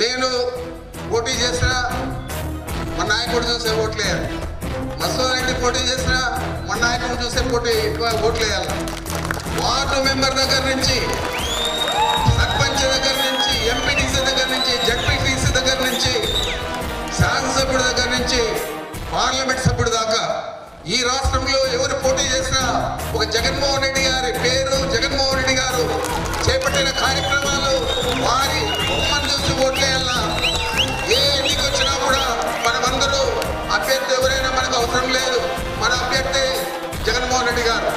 నేను పోటీ చేసిన మా నాయకుడు చూసే ఓట్లేయాలి. మసూద్ రెడ్డి పోటీ చేసిన మా నాయకుడు చూసే ఓట్లేయాలి. వార్డు మెంబర్ దగ్గర నుంచి, సర్పంచ్ దగ్గర నుంచి, ఎంపీటీసీ దగ్గర నుంచి, జడ్పీటీసీ దగ్గర నుంచి, శాసనసభ్యుడి దగ్గర నుంచి, పార్లమెంట్ సభ్యుడి దాకా ఈ రాష్ట్రంలో ఎవరు పోటీ చేసినా ఒక జగన్మోహన్ రెడ్డి గారి పేరు, జగన్మోహన్ రెడ్డి గారు చేపట్టిన కార్యక్రమాలు, వారి బొమ్మను చూసి ఓట్లేయాలా. ఏ ఎన్నిక వచ్చినా కూడా మనమందరూ అభ్యర్థి ఎవరైనా మనకు అవసరం లేదు, మన అభ్యర్థి జగన్మోహన్ రెడ్డి గారు.